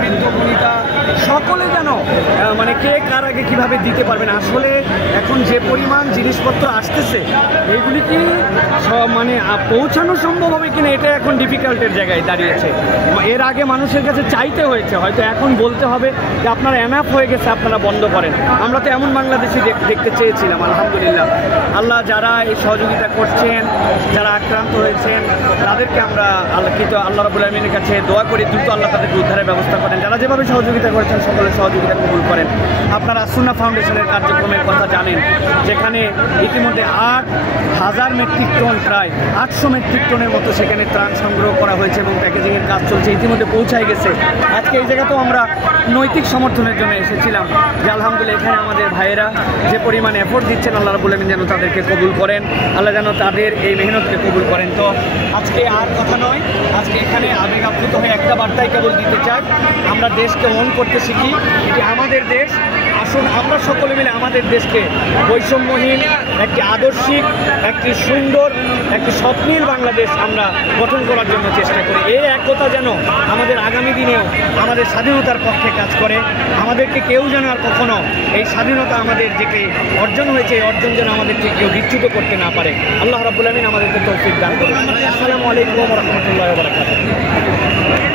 বৃদ্ধ বনিতা সকলে যেন মানে কে কার আগে কীভাবে দিতে পারবেন। আসলে এখন যে পরিমাণ জিনিসপত্র আসতেছে এইগুলি কি মানে পৌঁছানো সম্ভব হবে কিনা এটা এখন ডিফিকাল্টের জায়গায় দাঁড়িয়েছে। এর আগে মানুষের কাছে চাইতে হয়েছে, হয়তো এখন বলতে হবে যে আপনারা এনাফ হয়ে গেছে, আপনারা বন্ধ করেন। আমরা তো এমন বাংলাদেশি দেখতে চেয়েছিলাম। আলহামদুলিল্লাহ আল্লাহ যারা এই সহযোগিতা করছেন, যারা আক্রান্ত হয়েছেন তাদেরকে আমরা আল্লাহ রাব্বুল আলামিনের কাছে দোয়া করি দ্রুত আল্লাহ তাদেরকে উদ্ধারের ব্যবস্থা করেন। যারা যেভাবে সহযোগিতা করেছেন সকলের সহযোগিতা কবুল করেন। আপনারা সুন্নাহ ফাউন্ডেশনের কার্যক্রমের কথা জানেন, যেখানে ইতিমধ্যে 8,000 মেট্রিক টন, প্রায় 800 মেট্রিক টনের মতো সেখানে ত্রাণ সংগ্রহ করা হয়েছে এবং প্যাকেজিংয়ের কাজ চলছে, ইতিমধ্যে পৌঁছায় গেছে। আজকে এই জায়গাতেও আমরা নৈতিক সমর্থনের জন্য এসেছিলাম যে আলহামদুলিল্লাহ এখানে আমাদের ভাইয়েরা যে পরিমাণ এফোর্ট দিচ্ছেন আল্লাহ রাব্বুল আলামিন যেন তাদেরকে কবুল করেন, আল্লাহ যেন তাদের এই মেহনতকে কবুল করেন। তো আজকে আর কথা নয়, আজকে এখানে আবেগ আপ্লুত হয়ে একটা বার্তাই কেবল দিতে চাই, আমরা দেশকে ওন করতে শিখি। এটি আমাদের দেশ, আসুন আমরা সকলে মিলে আমাদের দেশকে বৈষম্যহীন একটি আদর্শিক, একটি সুন্দর, একটি স্বপ্নের বাংলাদেশ আমরা গঠন করার জন্য চেষ্টা করি। এই একতা যেন আমাদের আগামী দিনেও আমাদের স্বাধীনতার পক্ষে কাজ করে। আমাদেরকে কেউ যেন আর কখনো এই স্বাধীনতা আমাদের যেটি অর্জন হয়েছে এই অর্জন যেন আমাদেরকে কেউ বিচ্যুত করতে না পারে। আল্লাহ রাব্বুল আলামিন আমাদেরকে তৌফিক দান করুন। আসসালামু আলাইকুম ওয়া রাহমাতুল্লাহি ওয়া বারাকাতুহু।